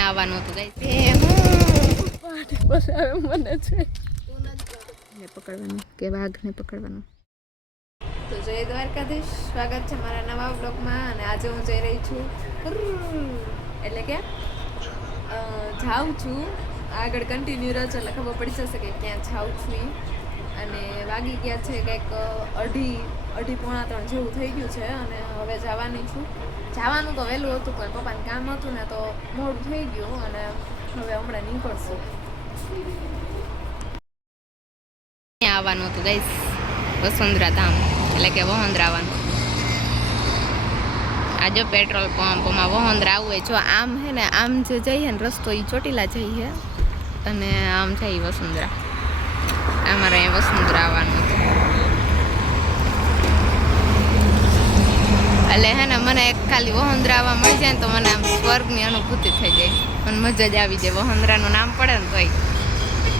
આવવાનું હતું ગાઈસ મને છે ને પકડવાનું કે વાઘને પકડવાનું. તો જય દ્વારકાધીશ, સ્વાગત છે મારા નવા બ્લોગમાં. અને આજે હું જઈ રહી છું એટલે કે જાઉં છું આગળ કન્ટિન્યુ રહો એટલે ખબર પડી જશે કે ક્યાં જાઉં છું. અને વાગી ગયા છે કંઈક અઢી પોણા 3 જેવું થઈ ગયું છે. અને હવે જવાની છું. જવાનું તો વહેલું હતું પણ પપ્પાને કામ હતું ને તો મોડું થઈ ગયું. અને હવે હમણાં નીકળશું. આવવાનું હતું ગાઈસ વસુંધરા ધામ એટલે કે વહોંદરા આવવાનું. આ જો પેટ્રોલ પંપમાં વહોંદરા આવવું હોય જો આમ હે ને આમ જે જઈએ ને રસ્તો એ ચોટીલા જઈએ અને આમ જઈએ વસુંધરા. અમારે અહીંયા વસુંધરા આવવાનું હતું એટલે હે ને મને ખાલી વહોંદરા આવવા મળી જાય ને તો મને આમ સ્વર્ગની અનુભૂતિ થઈ જાય. મને મજા જ આવી જાય. વહોંદરાનું નામ પડે ને તોય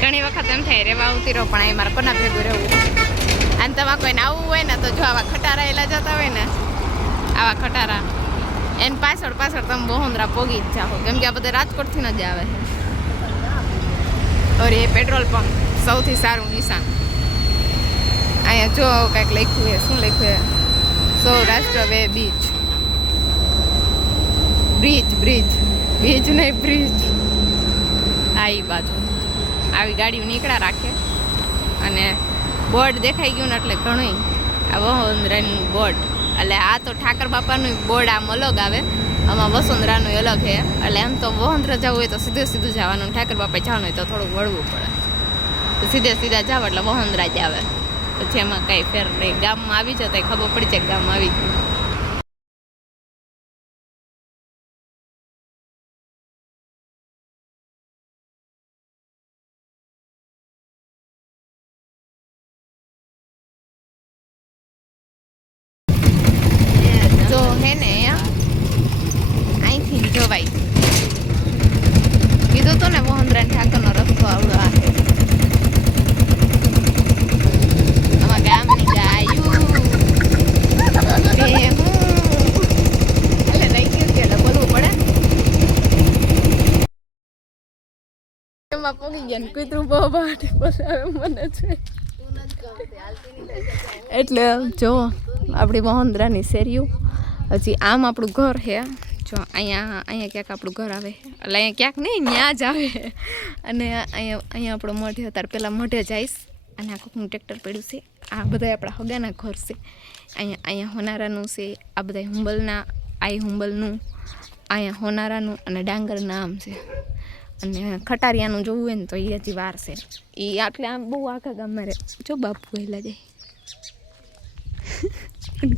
ઘણી વખત એમ થાય રેવા આવતી રહો પણ અહીં મારે કોના ભેગું રહેવું. અને તમારે કોઈને આવવું હોય ને તો જો આવા ખટારા એલા જતા હોય ને આવા ખટારા એને પાછળ તમે વહોંદરા પોગી જ જાઓ. કેમ કે આ બધા રાજકોટથી જ આવે છે. ઓર એ પેટ્રોલ પંપ સૌથી સારું નિશાન. અહીંયા જો કંઈક લખ્યું છે. શું લખ્યું છે? સૌરાષ્ટ્ર વે બીચ બ્રિજ નહીં બ્રિજ. આ એ બાજુ આવી ગાડીઓ નીકળ્યા રાખે અને બોર્ડ દેખાઈ ગયું ને એટલે ઘણું આ વહોંદરાનું બોર્ડ. એટલે આ તો ઠાકર બાપાનું બોર્ડ આમ અલગ આવે, આમાં વસુંધરાનું અલગ છે. એટલે એમ તો વહોંદરા જવું હોય તો સીધું જવાનું, ઠાકર બાપા જવાનું હોય તો થોડુંક વળવું પડે. તો સીધા જાવ એટલે વહોંદરા જ આવે. પછી એમાં કંઈ ફેર નહીં. ગામમાં આવી જાય તો ખબર પડી જાય ગામમાં આવી ગયું. જો હે ને અહીંથી જવાય. કીધું તો ને વહોંદરા ઠાકરનો રસ્તો આવડો આ આમાં ગામની ગાયું એટલે રહી ગયું છે એટલે બોલવું પડે. એમાં પોગી ગયા ને કૂતરું બહુ બહાર પસાવે મને છે. એટલે જો આપણી વહોંદરાની શેરીઓ હજી આમ આપણું ઘર છે. જો અહીંયા ક્યાંક આપણું ઘર આવે એટલે અહીંયા ક્યાંક નહીં ત્યાં જ આવે. અને અહીંયા આપણો મઢે અત્યારે પહેલાં મઢે જઈશ. અને આ કોકનું ટ્રેક્ટર પડ્યું છે. આ બધા આપણા હગાના ઘર છે. અહીંયા હોનારાનું છે. આ બધા હુંબલના હુંબલનું અહીંયા હોનારાનું અને ડાંગરના આમ છે. અને ખટારિયાનું જોવું હોય ને તો એ હજી વાર છે. એ આટલે આમ બહુ આખા ગામમાં રહે. જો બાપુ વહેલા જાય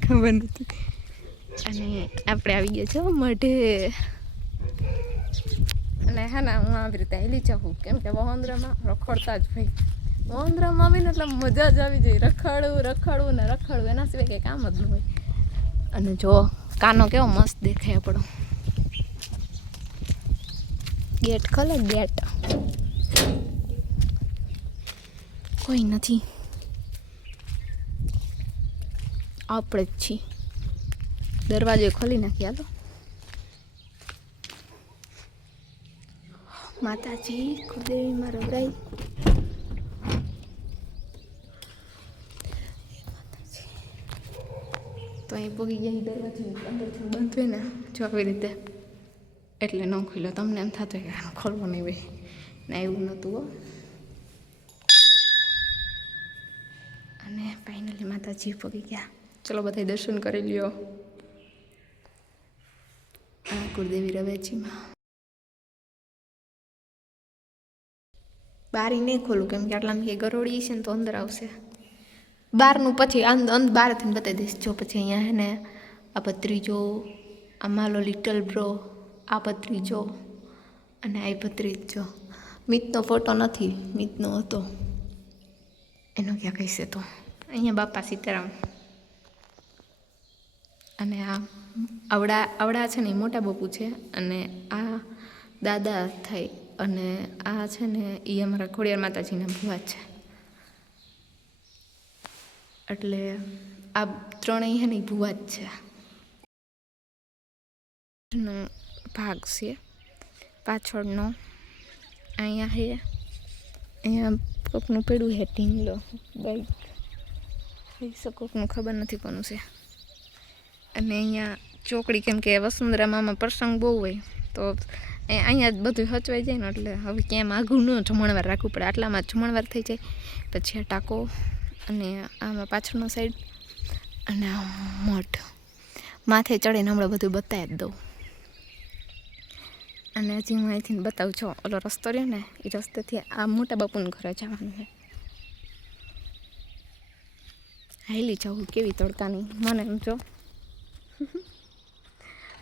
ખબર નથી. અને આપણે આવી ગયા છો મઢે. અને હા ને હું આવી રીતે હેલી જાઉં કેમ કે વહોંદરામાં રખડતા જ ભાઈ. વહોંદરામાં આવીને એટલે મજા જ આવી જાય. રખડવું એના સિવાય કંઈ કામ જ ન હોય. અને જો કાનો કેવો મસ્ત દેખાય આપણો. ગેટ ખોલે ગેટ કોઈ નથી. આપણે જ છીએ. દરવાજો ખોલી નાખી. હાલો માતાજી કુળદેવી મારો ગાય. તો અહીં પોગી ગયા. દરવાજો અંદરથી બંધ હોય ને જો આવી રીતે એટલે ન ખુલ્યો. તમને એમ થતું કે આનો ખોલવો નહીં હોય ને એવું નહોતું હો. અને ફાઇનલી માતાજી પોગી ગયા. ચલો બધા દર્શન કરી લ્યો. આ કુળદેવી રવેચીમાં બારી નહીં ખોલું કેમ કે આટલામાં કે ગરોળી છે ને તો અંદર આવશે. બહારનું પછી બહારથી બતાવી દઈશ. જો પછી અહીંયા હે ને આ ભત્રીજો, આ માલો લિટલ બ્રો, આ ભત્રીજો અને આ ભત્રીજો. મિતનો ફોટો નથી, મિતનો હતો એનો ક્યાં કહીશે. તો અહીંયા બાપા સીતારામ અને આ આવડા છે ને એ મોટા બાપુ છે. અને આ દાદા થાય. અને આ છે ને એ અમારા ખોડિયાર માતાજીના ભુવા છે. એટલે આ ત્રણેય છે ને એ ભુવા જ છે. ભાગ છે પાછળનો અહીંયા હે, અહીંયા કોકનું પેડું હે ઢીંગલો બાઈક, કોકનું ખબર નથી કોનું છે. અને અહીંયા ચોકડી, કેમ કે વસુંધરામાં પ્રસંગ બહુ હોય તો અહીંયા જ બધું હચવાઈ જાય ને, એટલે હવે ક્યાંય માગું ન જમણવાર રાખવું પડે, આટલામાં જમણવાર થઈ જાય. પછી આ ટાંકો અને આમાં પાછળનો સાઈડ અને આ મઠ માથે ચડીને હમણાં બધું બતાવી જ દઉં. અને હજી હું અહીંથી બતાવું છું, ઓલો રસ્તો રહ્યો ને એ રસ્તેથી આ મોટા બાપુનું ઘરે જવાનું છે. હાલી જવું કેવી તડકાની, મને એમ જો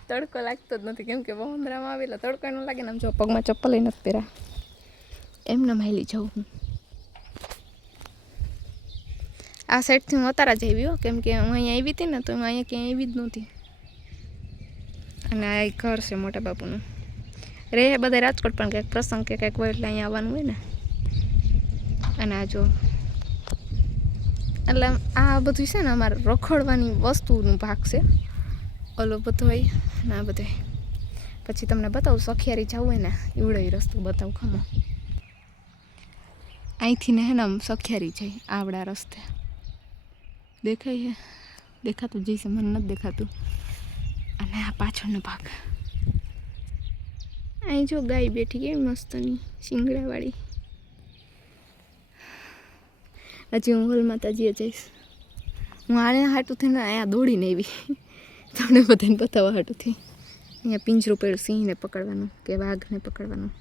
તડકો લાગતો જ નથી, કેમ કે વહોંદરામાં આવેલા તડકો ન લાગે ને. આમ જો પગમાં ચપ્પલ નથી પહેરા, એમને હાલી જાઉં હું. આ સાઈડથી હું અતારા જ આવી હો, કેમ કે હું અહીંયા આવી હતી ને તો હું અહીંયા ક્યાંય આવી જ નહોતી. અને આ ઘર છે મોટા બાપુનું. રહે બધા રાજકોટ, પણ કંઈક પ્રસંગ કે કંઈક હોય એટલે અહીંયા આવવાનું હોય ને. અને આ જો એટલે આ બધું છે ને અમારે રખડવાની વસ્તુનું ભાગ છે. ઓલો બધો હોય ને આ બધો. પછી તમને બતાવું, સખિયારી જવું હોય ને એવડો રસ્તો બતાવું. ખમો અહીંથી ને હે ને આમ સખિયારી જાય આવડા રસ્તે, દેખાય છે? દેખાતું જઈશે, મને નથી દેખાતું. અને આ પાછળનો ભાગ, અહીં જો ગાય બેઠી કેવી મસ્તની શિંગડાવાળી. હજી હું હોલ માતાજીએ જઈશ. હું આને હાટું થઈને અહીંયા દોડીને આવી તમને બધાને બતાવવા હાટુંથી. અહીંયા પિંજરું પડ્યું સિંહને પકડવાનું કે વાઘને પકડવાનું,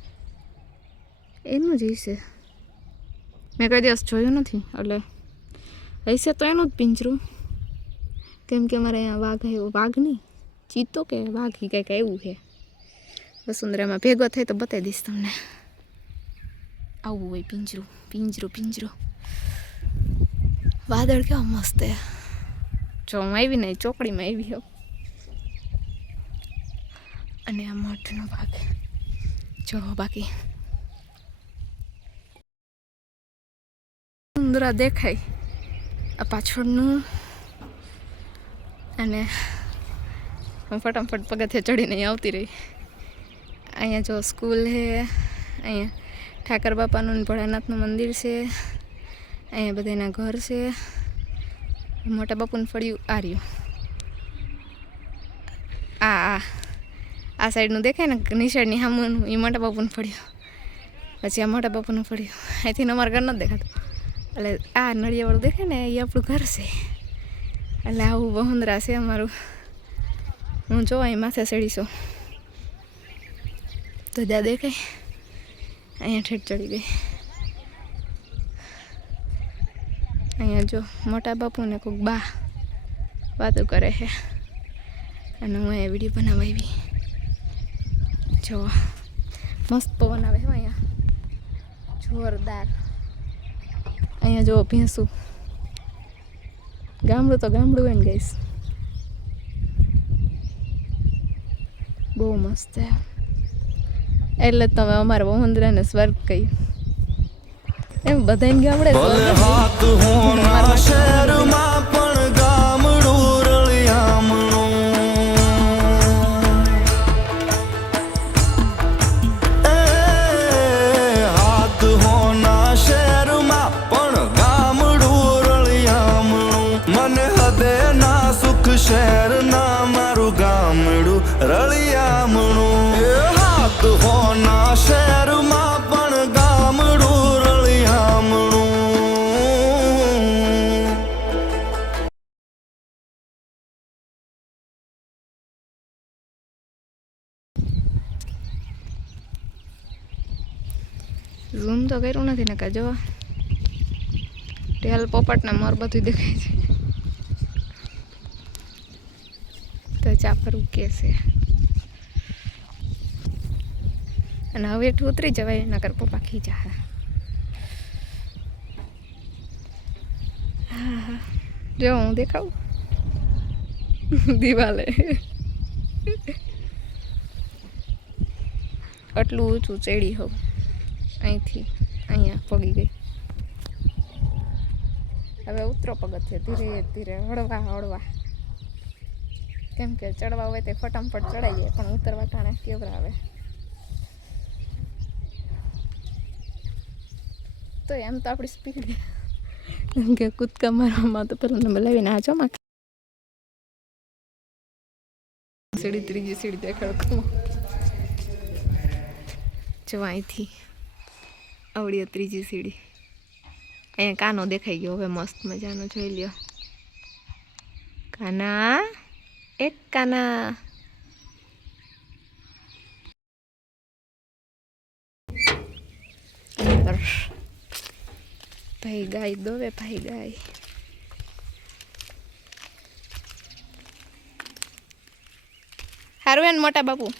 એનું જ હશે. મેં કોઈ દિવસ જોયું નથી, એટલે હશે તો એનું જ પિંજરું. કેમ કે અમારે અહીંયા વાઘ આવ્યો, વાઘ નહીં ચીતો કે વાઘ કંઈક એવું છે. વસુંધરામાં ભેગો થાય તો બતાવી દઈશ તમને. આવું હોય પિંજરું, પિંજરું પિંજરું. વાદળ કેવા મસ્ત છે. જો હું આવી ને ચોકડીમાં આવી હોઉં. અને આ મઠનો ભાગ જો, બાકી વસુંધરા દેખાય આ પાછળનું. અને હું ફટાફટ પગથિયે ચડીને અહીં આવતી રહી. અહીંયા જો સ્કૂલ છે, અહીંયા ઠાકર બાપાનું ભોળાનાથનું મંદિર છે, અહીંયા બધાના ઘર છે. મોટા બાપુનું ફળિયું આ રહ્યું. આ સાઈડનું દેખાય ને નિશાળની સામુનું, એ મોટા બાપુનું ફળિયું. પછી આ મોટા બાપુનું ફળિયું. અહીંથી અમારું ઘર નથી દેખાતું, એટલે આ નળિયાવાળું દેખાય ને એ આપણું ઘર છે. એટલે આવું વહોંદરા છે અમારું. હું જો અહીં માથે ચડીશું તો ત્યાં દેખાય. અહીંયા ઠેઠ ચડી ગઈ. અહીંયા જો મોટા બાપુ ને કોઈક બા વાતો કરે છે. અને હું અહીંયા વિડીયો બનાવવા આવી. જો મસ્ત પવન આવે છે અહીંયા, જોરદાર. અહીંયા જો ભેંસું, ગામડું તો ગામડું હોય ને ગઈશ, બહુ મસ્ત છે. એટલે તમે અમારા વહોંદરાને સ્વર્ગ કહ્યું. એમ બધાને ગામડે શહેરમાં પણ ગામડું રળિયામણું. હાથ હોના શહેરમાં પણ ગામડું રળિયામણું. મને હદે ના સુખ શહેરના મારું ગામડું રળિયામણું. હાથ હોના શહેરમાં પણ ગામડું રળિયામણું. ઝૂમ તો કર્યું નથી ને કા જો ઢેલ પોપટના મોર બધું દેખાય છે. તો ચાપર ઉકે છે. અને હવે એઠું ઉતરી જવાય, નકર પપ્પા ખીજા. હા જો હું દેખાવું દિવાલે. આટલું ઊંચું ચડી હોઉં, અહીંથી અહીંયા પગી ગઈ. હવે ઉતરો પગથિયે ધીરે ધીરે, હળવા હળવા. કેમ કે ચડવા હોય તે ફટાફટ ચડાઈ જાય, પણ ઉતરવા ટાણે કેવરા આવે. તો એમ તો આપણી સ્પીડ કે કૂદકા મારવામાં તો પેલા નંબર લાવીને આ ચોમાં સીડી ત્રીજી સીડી દેખાડો જો અહીંથી આવડી ત્રીજી સીડી અહીંયા કાનો દેખાઈ ગયો હવે મસ્ત મજાનો જોઈ લ્યો કાના એક કાના ભાઈ ગાય દોવે ભાઈ ગાય હારું મોટા બાપુ